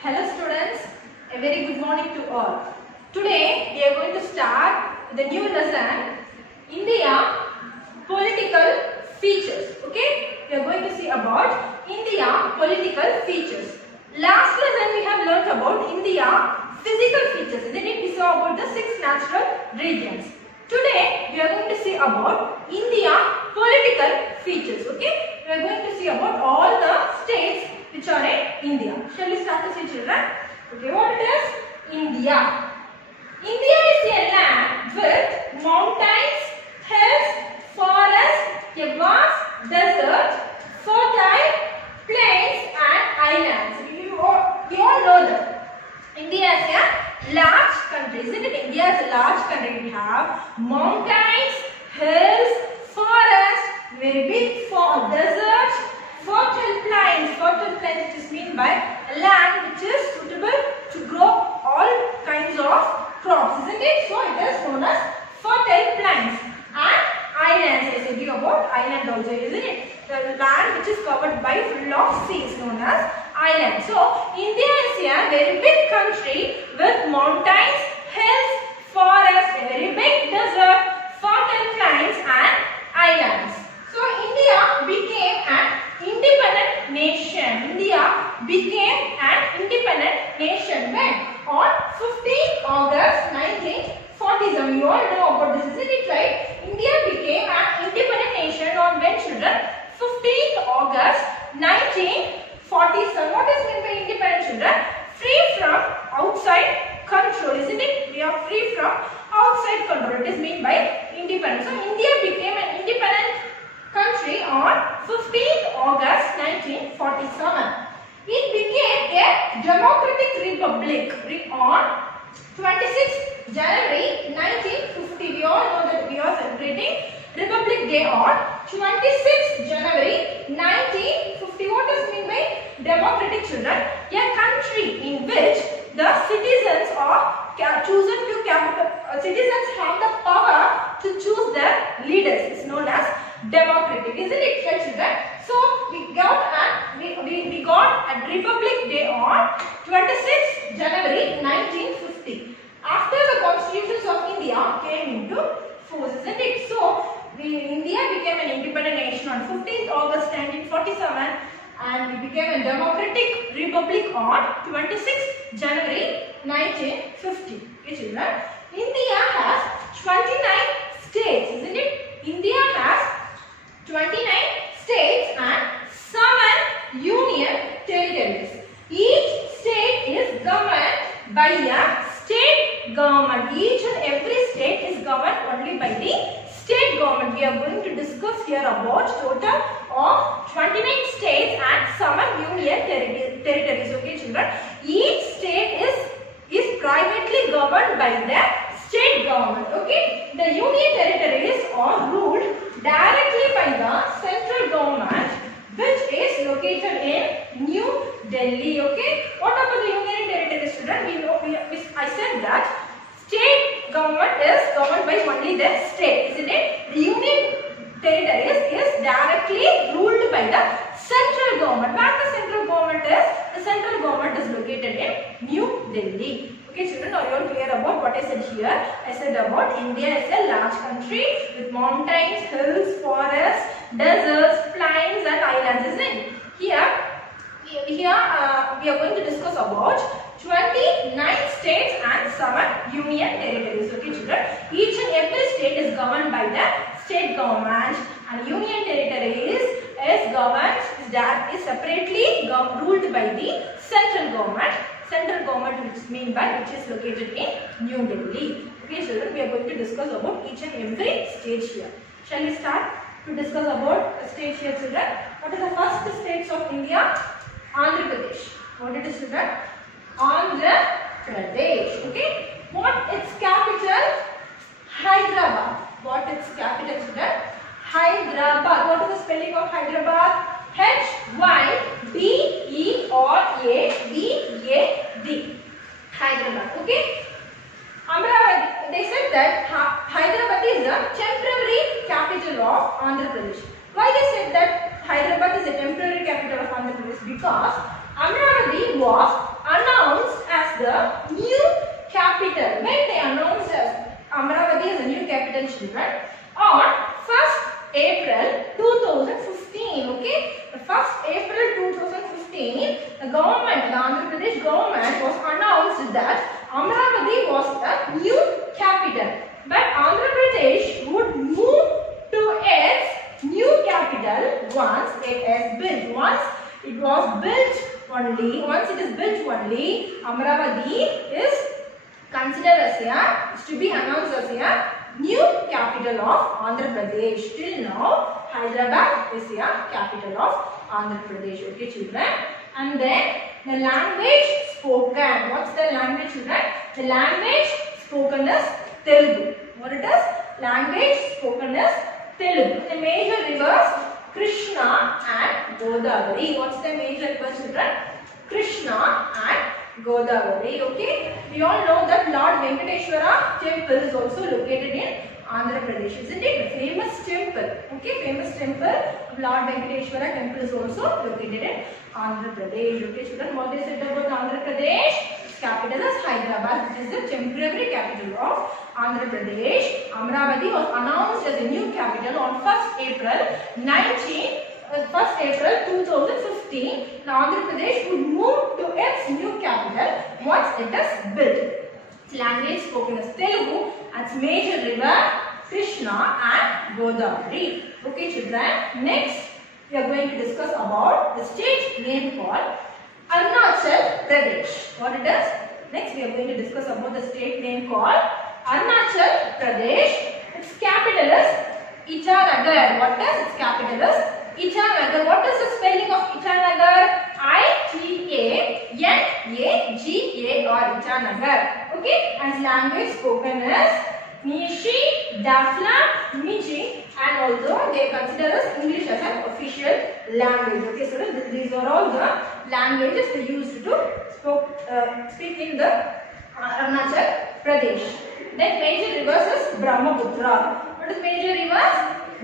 Hello students, a very good morning to all. Today we are going to start the new lesson, India political features. Okay, we are going to see about India political features. Last lesson we have learnt about India physical features, isn't it? We saw about the 6 natural regions. Today we are going to see about India political features. Okay, we are going to see about all the states which are in India. Shall we start to see, children? Okay, what it is? India. India is a land with mountains, hills, forests, a vast desert, fertile plains and islands. We all know that India is a large country, isn't it? India is a large country. We have mountains, hills, forests, very big deserts, fertile plains which is meant by a land which is suitable to grow all kinds of crops, isn't it? So it is known as fertile plains. And islands, I said you about island also, isn't it? The land which is covered by full of seas known as island. So India is a very big country with mountains, hills, forests, a very big desert, fertile plains and islands. So India became an independent nation. India became an independent nation when? On 15th August 1947. You all know about this, isn't it, right? India became an independent nation on when, children? 15th August 1947. What is meant by independent, children? Free from outside control, isn't it? We are free from outside control. It is meant by independence. So India became an independent country on 15th August 1947. It became a democratic republic on 26th January 1950. We all know that we are celebrating Republic Day on 26th January 1950. What does mean by democratic, children? A country in which the citizens are chosen to citizens have the power to choose their leaders. It's known as democratic, isn't it, children? So we got a Republic Day on 26th January 1950. After the constitutions of India came into force, isn't it? So India became an independent nation on 15th August 1947 and we became a democratic republic on 26th January 1950. Okay, children? India has 29 states, isn't it? India has 29 states and 7 union territories. Each state is governed by a state government. Each and every state is governed only by the state government. We are going to discuss here about total of 29 states and 7 union territories. Okay, children? Each state is privately governed by the state government. Okay, the union territories are ruled directly by the central government, which is located in New Delhi. Okay, what about the union territories, children? We know I said that state government is governed by only the state, isn't it? The union territories is directly ruled by the central government. Where the central government is? The central government is located in New Delhi. Okay, children, are you all clear about what I said here? I said about India is a large country with mountains, hills, forests, deserts, plains and islands, isn't it? Here we are going to discuss about 29 states and 7 union territories. Okay, children? Each and every state is governed by the state government and union territories is separately ruled by the central government. Central government which is located in New Delhi. Okay, children, we are going to discuss about each and every state here. Shall we start to discuss about the states here, children? What are the first states of India? Andhra Pradesh. What it is, children? Andhra Pradesh. Okay. What its capital? Hyderabad. What its capital, children? Hyderabad. What is the spelling of Hyderabad? Hyderabad. Hyderabad. Okay. Amravati. They said that Hyderabad is the temporary capital of Andhra Pradesh. Why they said that Hyderabad is the temporary capital of Andhra Pradesh? Because Amravati was the new capital. When they announced Amaravati as a new capital, children, on 1st April 2015. Okay, the 1st April 2015, the government, the Andhra Pradesh government was announced that Amaravati was the new capital. But Andhra Pradesh would move to its new capital once it is built. Once it is built only, Amaravati is considered as a, to be announced as a new capital of Andhra Pradesh. Till now, Hyderabad is the capital of Andhra Pradesh. Okay, children. And then the language spoken. What's the language, children? The language spoken is Telugu. What it is? Language spoken is Telugu. The major rivers Krishna and Godavari. What's the major rivers, children? Krishna and Godavari. Okay. We all know that Lord Venkateshwara temple is also located in Andhra Pradesh, isn't it? The famous temple. Okay, famous temple of Lord Venkateshwara temple is also located in Andhra Pradesh. Okay, children, what is it about Andhra Pradesh? Its capital is Hyderabad, which is the temporary capital of Andhra Pradesh. Amaravati was announced as a new capital on 1st April 2015. Now Andhra Pradesh would move to its new capital once it is built. Its language spoken is Telugu and its major river Krishna and Godavari. Okay, children. Next, we are going to discuss about the state name called Arunachal Pradesh. What it is? Next, we are going to discuss about the state name called Arunachal Pradesh. Its capital is Itanagar. What is its capital is Itanagar. What is the spelling of Itanagar? I-T-A-N-A-G-A-R. Itanagar. Okay, and its language spoken is Nishi, Dafla, Miji, and also they consider as English as an official language. Okay, so these are all the languages they used to speak in the Arunachal Pradesh. Then major rivers is Brahmaputra. What is major rivers?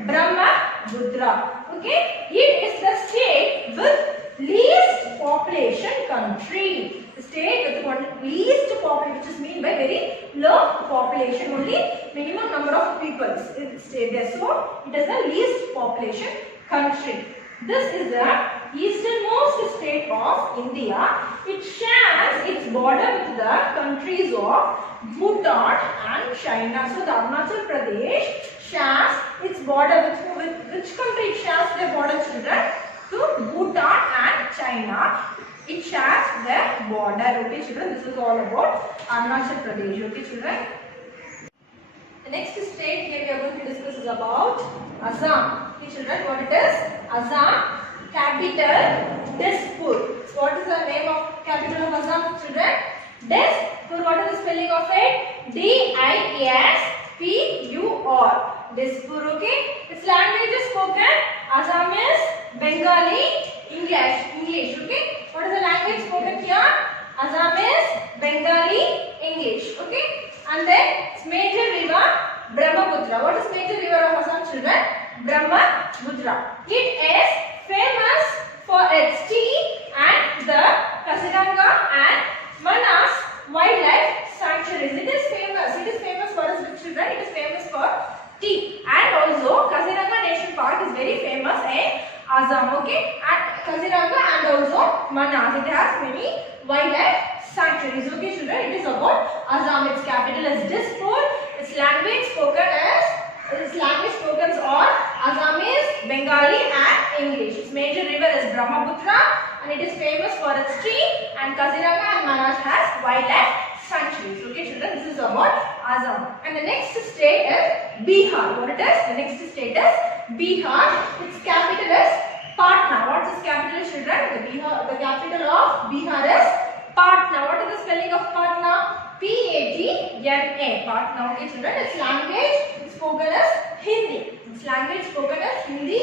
Brahmaputra. Okay, it is the state with least population country. The state with the least population, which is mean by very low population, only minimum number of people stay there. So it is the least population country. This is the easternmost state of India. It shares its border with the countries of Bhutan and China. So the Arunachal Pradesh shares its border with which country it shares their border, children? To Bhutan and China. It shares their border. Okay, children, this is all about Arunachal Pradesh. Okay, children. The next state here we are going to discuss is about Assam. Okay, children, what it is? Assam, capital Dispur. So what is the name of capital of Assam, children? Dispur. What is the spelling of it? D-I-S-P-U-R. Dispur. Okay. Its language is spoken Assamese, Bengali, English. Okay. What is the language spoken here? Assamese, Bengali, English. Okay. And then its major river Brahmaputra. What is major river of Assam, children? Brahmaputra. It is famous for its tea and the Kaziranga and Manas wildlife sanctuaries. It is famous for its children. It is famous for tea, and also Kaziranga National Park is very famous in Assam. Okay, at Kaziranga and also Manas, it has many wildlife sanctuaries. Okay, children, it is about Assam. Its capital is Dispur. Its language spoken are Assamese, Bengali, and English. Its major river is Brahmaputra, and it is famous for its tea. And Kaziranga and Manas has wildlife sanctuaries. Okay, children, this is about Assam. And the next state is Bihar. What it is? The next state is Bihar. Its capital is Patna. What is its capital, children? The capital of Bihar is Patna. What is the spelling of Patna? P-A-T-N-A. Patna. Okay, children. Its language spoken as Hindi. Its language spoken as Hindi.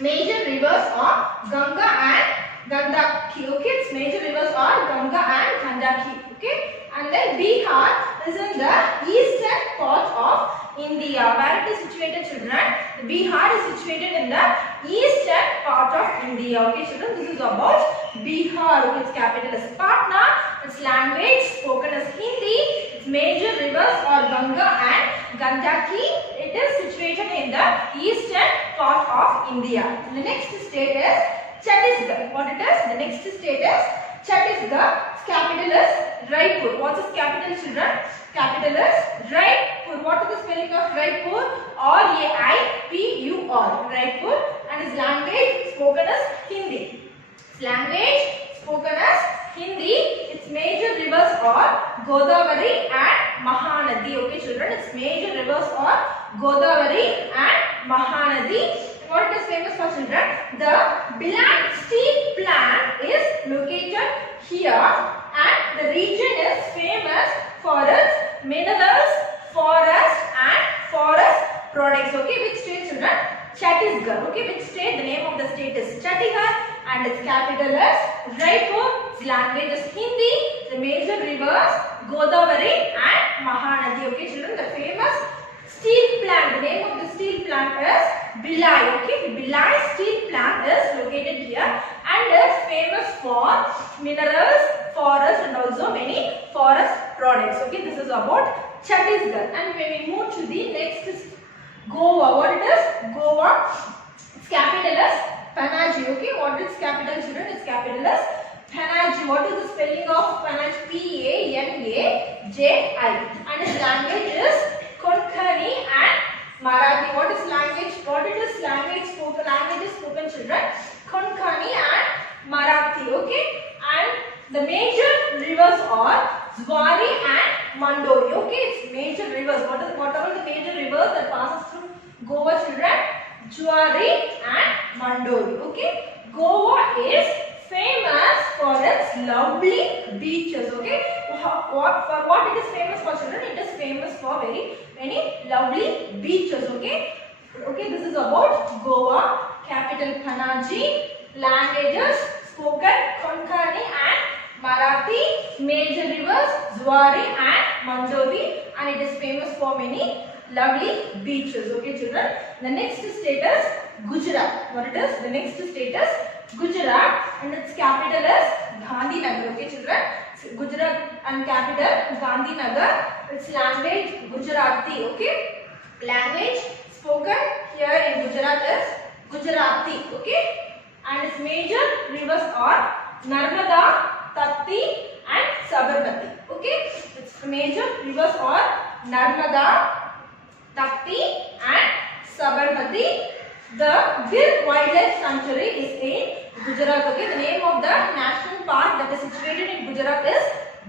Major rivers are Ganga and Gandaki. Okay, its major rivers are Ganga and Gandaki. Okay, and then Bihar is in the eastern part of India. Where it is situated, children? Bihar is situated in the eastern part of India. Okay, children, this is about Bihar. Its capital is Patna. Its language India. The next state is Chhattisgarh. What it is? The next state is Chhattisgarh. Its capital is Raipur. What's its capital, children? Capital is Raipur. What is the spelling of Raipur? R-A-I-P-U-R. Raipur. And its language spoken as Hindi. Its language spoken as Hindi. Its major rivers are Godavari and Mahanadi. Okay, children. Its major rivers are Godavari and Mahanadi. What it is famous for, children? The Bhilai steel plant is located here, and the region is famous for its minerals, forest and forest products. Okay, which state, children? Chhattisgarh. Okay, which state? The name of the state is Chhattisgarh, and its capital is Raipur. Its language is Hindi. The major rivers Godavari and Mahanadi. Okay, children. The famous steel plant. The name of the steel plant is Bhilai. Okay, the Bhilai steel plant is located here and is famous for minerals, forest, and also many forest products. Okay, this is about Chhattisgarh. And when we move to the next, Goa. What it is? Goa. Its capital is Panaji. Okay, what is its capital, children? Its capital is Panaji. What is the spelling of Panaji? P-A-N-A-J-I. And its language is Konkani and Marathi. What is language? What it is language spoken? Language is spoken, children. Konkani and Marathi. Okay, and the major rivers are Zwari and Mandori. Okay, it's major rivers. What are the major rivers that passes through Goa, children? Zwari and Mandori. Okay, Goa is famous for its lovely beaches. Okay, for what it is famous for, children? It is famous for many lovely beaches. Okay, this is about Goa. Capital Panaji. Languages spoken Konkani and Marathi. Major rivers Zwari and Mandori, and it is famous for many lovely beaches. Okay, children. The next state is Gujarat. What it is? The next state is Gujarat, and its capital is Gandhinagar. Okay, children. Gujarat and capital Gandhinagar. Its language Gujarati. Okay, language spoken here in Gujarat is Gujarati. Okay, and its major rivers are Narmada, Tapti and Sabarmati. Okay, its major rivers are Narmada, Tapti and Sabarmati. The Gir Wildlife Sanctuary is in Gujarat. Okay, the name of the national park that is situated in Gujarat is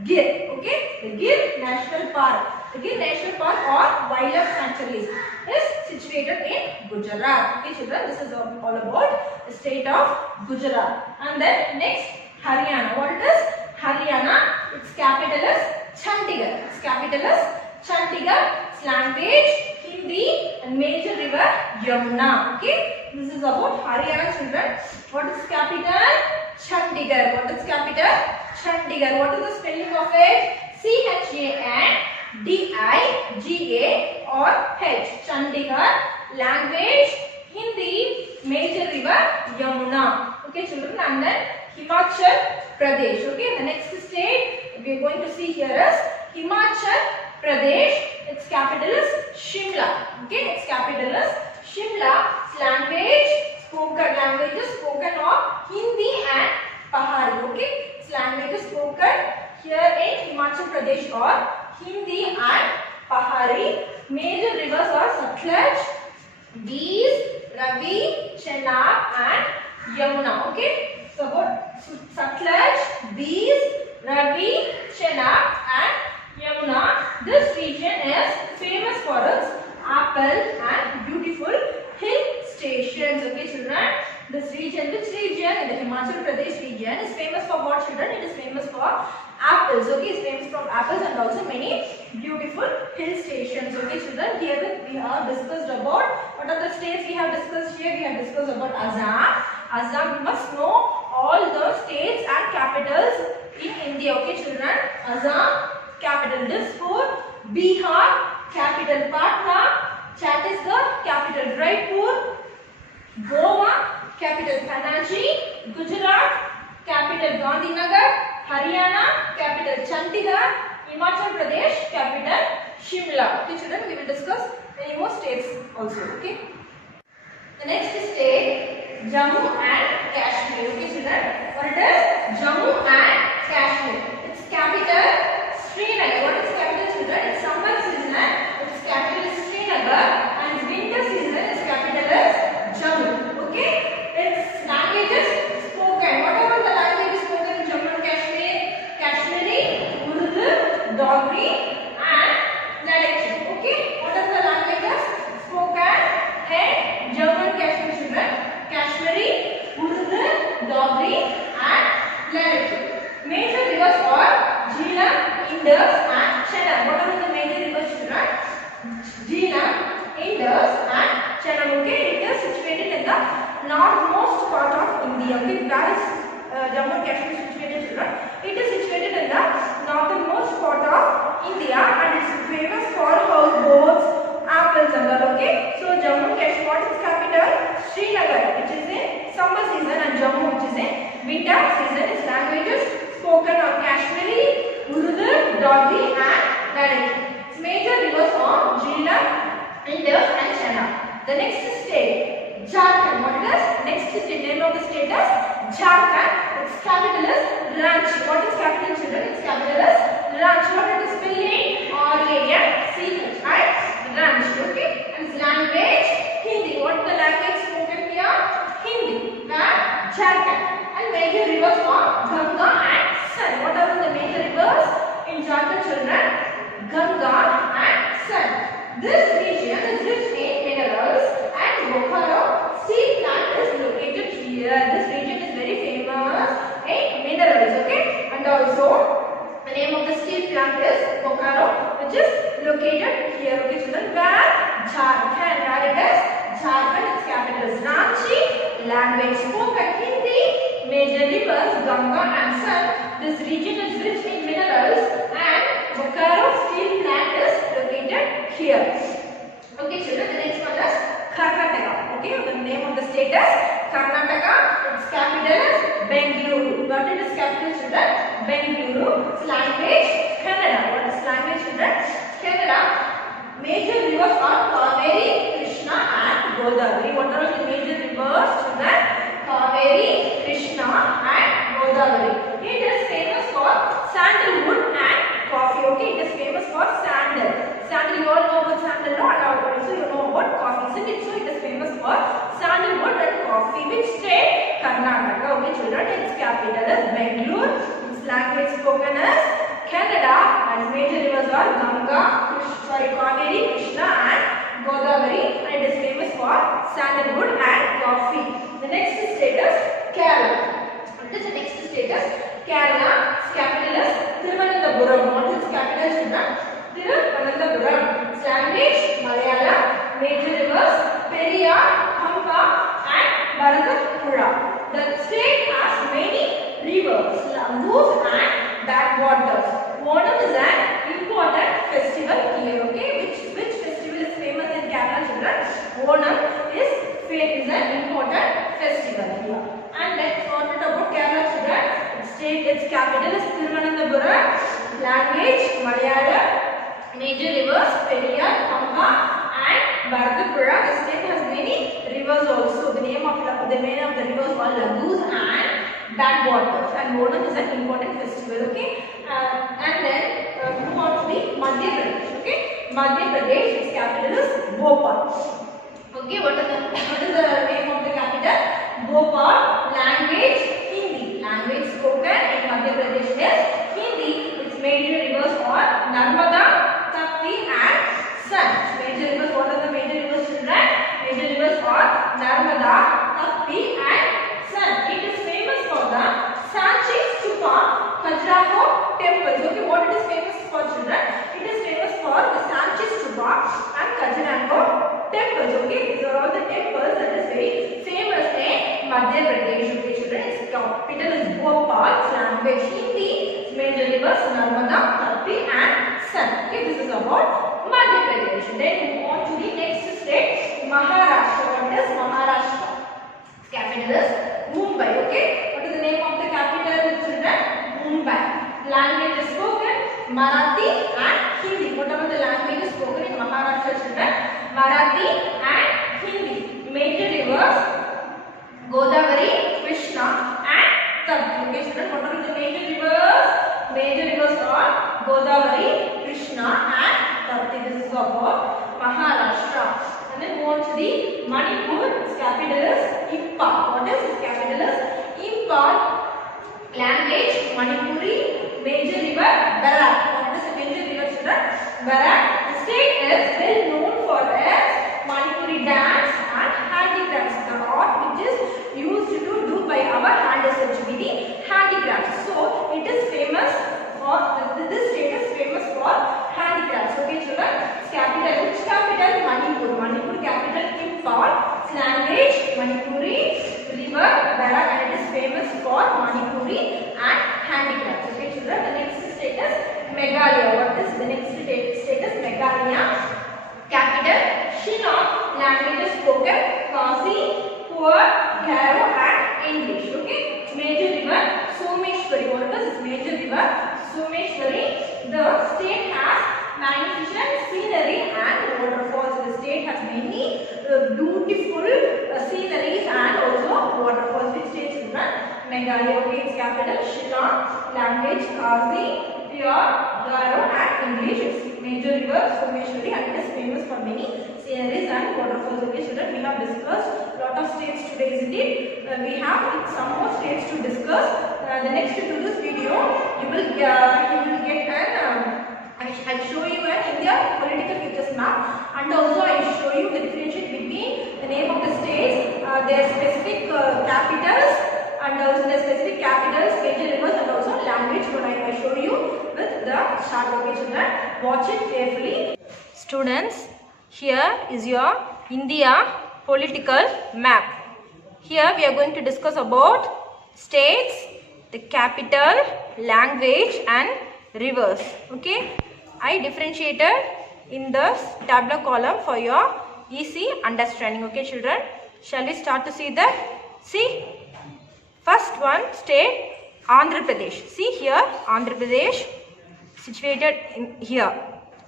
Gir. Okay, the Gir National Park. The Gir National Park or Wildlife Sanctuaries is situated in Gujarat. Okay, children, this is all about the state of Gujarat. And then next, Haryana. What it is? Haryana. Its capital is Chandigarh. Its capital is Chandigarh. Its language Hindi, and major river Yamuna. Okay, this is about Haryana, children. What is capital? Chandigarh. What is capital? Chandigarh. What is the spelling of it? C-H-A-N-D-I-G-A or H. Chandigarh. Language Hindi. Major river Yamuna. Okay, children. And then Himachal Pradesh. Okay, the next state we are going to see here is Himachal Pradesh. Its capital is Shimla. Okay, its capital is Shimla. Its language is spoken of Hindi and Pahari. Okay, its language is spoken here in Himachal Pradesh or Hindi and Pahari. Major rivers are Satluj, Beas, Ravi, Chenab and Yamuna. Okay, so about Satluj, Beas, Ravi, Chenab and Yamuna. This region is famous for its apple and beautiful hill stations. Okay, children. This region, which region? In the Himachal Pradesh region is famous for what, children? It is famous for apples. Okay, it's famous for apples and also many beautiful hill stations. Okay, children. Here we have discussed about what are the states we have discussed here. We have discussed about Assam. Assam, you must know all the states and capitals in India. Okay, children. Assam, capital Dispur. Bihar, capital Patna. Chhattisgarh, capital Raipur. Goa, capital Panaji. Gujarat, capital Gandhinagar. Haryana, capital Chandigarh. Himachal Pradesh, capital Shimla. Okay, children, we will discuss many more states also. Okay. The next state, Jammu and Kashmir. Okay, children. What it is? Jammu and Kashmir. Its capital, Srinagar. What is capital, children? It's summer season. Its capital is Srinagar, and winter season its capital is Jammu. Okay. Its language is spoken. What are the languages spoken in Jammu and Kashmir? Kashmiri, Urdu, Dogri, and Ladakhi. Okay. What are the languages spoken in Jammu and Kashmir, children? Kashmiri, Urdu, Dogri, and Ladakhi. Major rivers are Jhelum, Indus, and Chenab. What are the major rivers, children? Jhelum, Indus, and Chenab. Okay, it is situated in the northmost part of India. Okay, where is Jammu and Kashmir situated, children? It is situated in the northernmost part of India, and it is famous for houseboats, apples, and all. Okay, so Jammu and Kashmir, what is capital? Srinagar, which is in summer season, and Jammu, which is in winter season. Its languages spoken are Kashmiri, Urdu, Dogri, and Ladakhi. Its major rivers are Jhelum, Indus, and Chenab. The next state, Jharkhand. What is next state? Name of the state is Jharkhand. Its capital is Ranchi. What is capital, children? Its capital is Ranchi. What it is spelling? R-A-N-C-H-I. Ranchi. Okay. And its language Hindi. What is the language spoken here? Hindi. Where? Jharkhand. And major rivers are Ganga and Son. What are the major rivers in Jharkhand, children? Ganga and Son. This region is rich in minerals, and Bokaro steel plant is located here. This region is very famous in minerals. Okay, and also the name of the steel plant is Bokaro, which is located here. Okay, children, where? Jharkhand. Where it is? Jharkhand. Its capital is Ranchi. Language spoken Hindi. Major rivers Ganga and Son. This region is rich in minerals, and Bokaro steel plant is located here. Okay, children, the next one is Karnataka. Okay, the name of the state is Karnataka. Its capital is Bengaluru. What is its capital, children? Bengaluru. Its language Kannada. What is language, children? Kannada. Major rivers are Kaveri, Krishna, and Godavari. What are the major rivers, children? Kaveri, Krishna, and Godavari. It is famous for sandalwood and coffee. Okay, it is famous for sandal. Sandal, you all know about sandal, no? And also you know about coffee, isn't it? So it is famous for sandalwood and coffee. Which state? Karnataka. Okay, children, its capital is Bangalore. Its language spoken is Kannada, and major rivers are Ganga, Kaveri, Krishna, and Godavari, and it is famous for sandalwood and coffee. The next state is Kerala. What is the next state is Kerala. Its capital is Thiruvananthapuram. What is its capital, children? Thiruvananthapuram. Its language Malayalam. Major rivers Periyar, Pampa, and Bharatapuzha. The state has many rivers, lagoons, and backwaters. Onam is an important festival here. Okay, which festival is famous in Kerala, children? Onam is an important festival here. And let's talk about Kerala, children. Its capital is Thiruvananthapuram. Language Malayalam. Major rivers Periyar, Pampa, and Bharatapuzha. The state has many rivers also. The name of the rivers are lagoons and backwaters. And Onam is an important festival. Okay, and then move on to the Madhya Pradesh. Okay, Madhya Pradesh. Its capital is Bhopal. Okay, what is the name of the capital? Bhopal. Language Hindi. Language spoken in Madhya Pradesh is Hindi. Its major rivers are Narmada, Tapti, and Son. Major rivers. What are the major rivers, children? Major rivers are Narmada, Tapti, and Son. It is famous for the Sanchi Stupa, Khajuraho temples. Okay, what it is famous for, children? It is famous for the Sanchi Stupa and Khajuraho temples. Okay, these are all the temples that is very famous in Madhya Pradesh. Okay, children, its capital is Bhopal. Its language Hindi. Its major rivers Narmada, Tapti, and Son. Okay, this is about Madhya Pradesh. Then move on to the next state, Maharashtra. What is Maharashtra? Its capital is Mumbai. Okay, what is the name of the capital, children? Mumbai. Language is spoken Marathi and Hindi. What are the languages spoken in Maharashtra, children? Marathi and Hindi. major rivers Godavari, Krishna and Tapti. Okay, children, what are the major rivers? Major rivers are Godavari, Krishna and Tapti. This is about Maharashtra. And then go on to the Manipur. Its capital is Imphal. What is its capital is Imphal. Language Manipuri. Major river Barak. What is the major river, children? Barak. The state is well known for its Manipuri dance and handicrafts. The art which is used to do by our hand is said to be the handicrafts. So it is famous for this state is famous for handicrafts. Okay, children. Its capital, which capital? Manipur. Manipur capital Imphal. Its language Manipuri. River Barak, and it is famous for Manipuri and handicrafts. Okay, children. The next state is Meghalaya. What is the next state is Meghalaya. Capital Shillong. Languages spoken Khasi, Khor, Garo and English. Okay. Major river Someshwari. What is this major river? Someshwari. The state has magnificent scenery and waterfalls. The state has many beautiful sceneries and also waterfalls. Which state is Meghalaya. Okay. Its capital Shillong. Language Khasi, Garo and English. Its major river Someshwari, and it is famous for many sceneries and waterfalls. Okay, children, we have discussed lot of states today, isn't it? We have some more states to discuss. The next to this video, you will get an I'll show you an India political features map, and also I will show you the differentiation between the name of the states, their specific capitals, and also the specific capitals, major rivers, and also language. What I show you with the chart. Okay, children, watch it carefully. Students, here is your India political map. Here we are going to discuss about states, the capital, language and rivers. Okay, I differentiated in the tabular column for your easy understanding. Okay, children, shall we start to see that? See, first one state Andhra Pradesh. See here, Andhra Pradesh situated in here.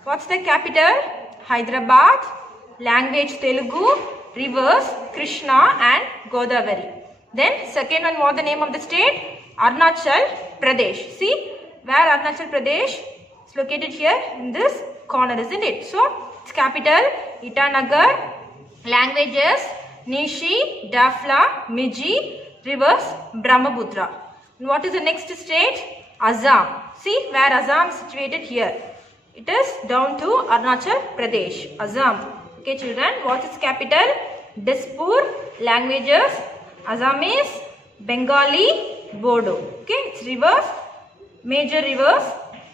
What's the capital? Hyderabad. Language Telugu. Rivers Krishna and Godavari. Then second one, what the name of the state? Arunachal Pradesh. See where Arunachal Pradesh is located here in this corner, isn't it? So its capital Itanagar. Languages Nishi, Dafla, Miji. Rivers Brahmaputra. And what is the next state? Assam. See where Assam is situated here. It is down to Arunachal Pradesh, Assam. Okay, children, what is its capital? Dispur. Languages Assamese, Bengali, Bodo. Okay, its rivers, major rivers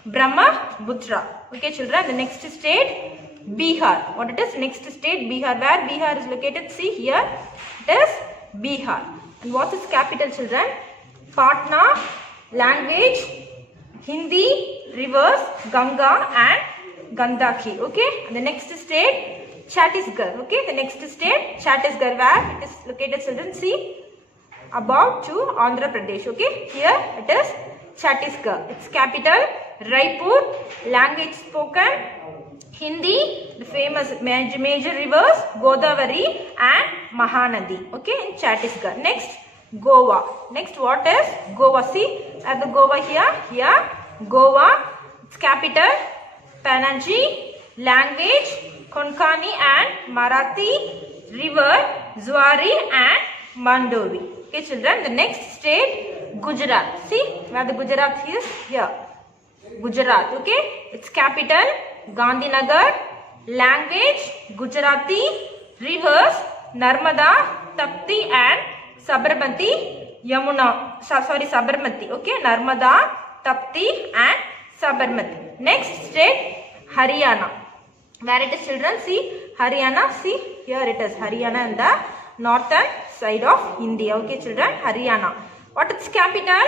Brahmaputra. Okay, children, the next state Bihar. What it is? Next state Bihar. Where Bihar is located? See here, it is Bihar. And what is capital, children? Patna. Language Hindi. Rivers Ganga and Gandaki. Okay. And the next state Chhattisgarh. Okay. The next state Chhattisgarh, where it is located, children. See, about to Andhra Pradesh. Okay. Here it is Chhattisgarh. Its capital Raipur. Language spoken Hindi. The famous major rivers Godavari and Mahanadi. Okay, in Chhattisgarh. Next, Goa. Next, what is Goa? See, at the Goa here. Here, Goa. Its capital Panaji. Language Konkani and Marathi. River Zuari and Mandovi. Okay, children. The next state Gujarat. See where the Gujarat is? Here, Gujarat. Okay, its capital Gandhinagar. Language Gujarati. Rivers Narmada, Tapti and Sabarmati. Sabarmati. Okay, Narmada, Tapti and Sabarmati. Next state Haryana. Where it is, children? See Haryana. See here it is Haryana in the northern side of India. Okay, children, Haryana. What is capital?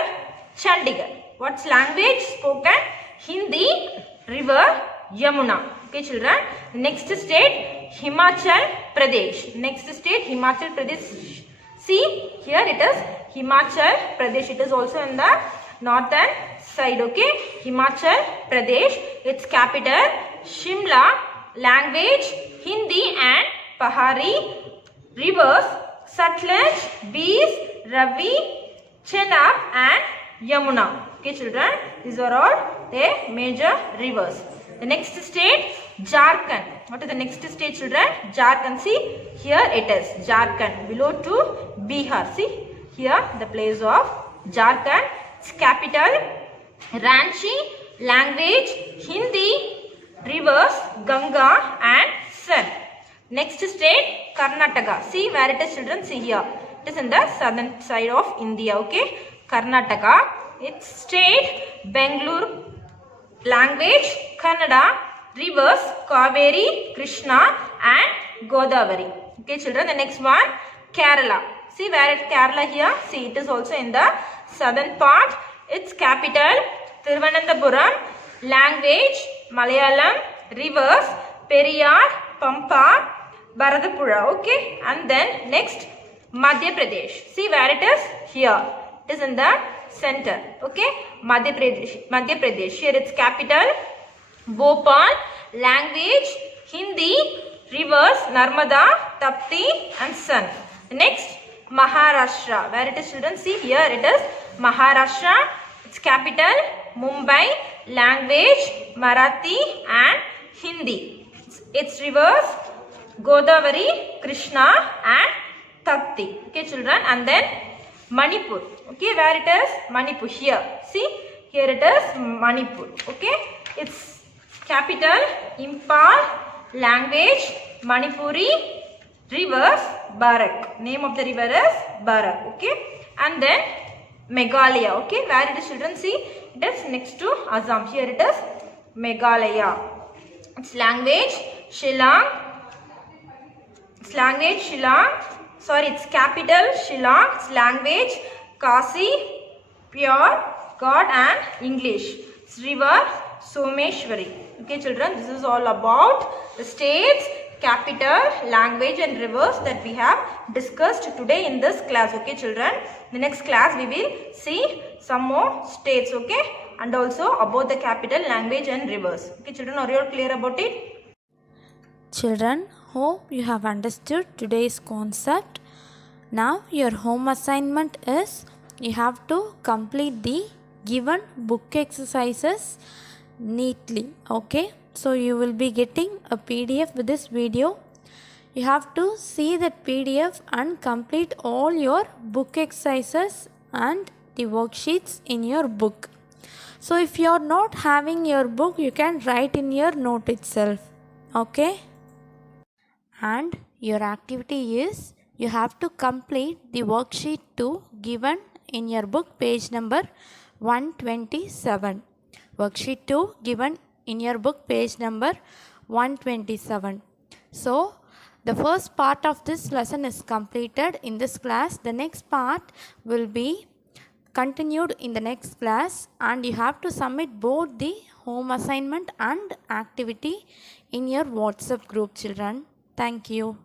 Chandigarh. What's language spoken? Hindi. River Yamuna. Okay, children. Next state Himachal Pradesh. Next state Himachal Pradesh. See here it is Himachal Pradesh. It is also in the northern side. Okay, Himachal Pradesh. Its capital Shimla. Language Hindi and Pahari. rivers Satluj, Beas, Ravi, Chenab and Yamuna. Okay children, these are all the major rivers. The next state, Jharkhand. What is the next state children? Jharkhand. See, here it is, Jharkhand, below to Bihar. See, here the place of Jharkhand. Its capital, Ranchi. Language, Hindi. Rivers, Ganga and Sun. Next state, Karnataka. See where it is children? See here. It is in the southern side of India. Okay. Karnataka. Its state, Bangalore. Language, Kannada. Rivers, Kaveri, Krishna and Godavari. Okay children. The next one, Kerala. See where is Kerala here? See, it is also in the southern part. Its capital, Thiruvananthapuram. Language, Malayalam. Rivers, Periyar, Pampa, Bharatapuzha. Okay. And then next, Madhya Pradesh. See where it is? Here. It is in the center. Okay. Madhya Pradesh. Here its capital, Bhopal. Language, Hindi. Rivers, Narmada, Tapti and Son. Next, Maharashtra. Where it is children? See here it is Maharashtra. Its capital, Mumbai. Language, Marathi and Hindi. Its rivers, Godavari, Krishna and Tapti. Okay children. And then Manipur. Okay, where it is? Manipur. Here. See, here it is Manipur. Okay. Its capital, Imphal. Language, Manipuri. Rivers, Barak. Name of the river is Barak. Okay. And then Meghalaya. Okay, where it is children? See, it is next to Assam. Here it is Meghalaya. Its language, Shillong. Its language, Shillong. Sorry, its capital, Shillong. Its language, Kasi, Pure, God and English. Its river, Someshwari. Okay children, this is all about the states, capital, language and rivers that we have discussed today in this class. Okay children, the next class we will see some more states. Okay, and also about the capital, language and rivers. Okay children, are you all clear about it? Children, hope you have understood today's concept. Now your home assignment is you have to complete the given book exercises neatly. Okay, so you will be getting a PDF with this video. You have to see that PDF and complete all your book exercises and the worksheets in your book. So if you are not having your book, you can write in your note itself. Okay, and your activity is you have to complete the worksheet 2 given in your book, page number 127. Worksheet 2 given in your book, page number 127. So the first part of this lesson is completed in this class. The next part will be continued in the next class, and you have to submit both the home assignment and activity in your WhatsApp group children. Thank you.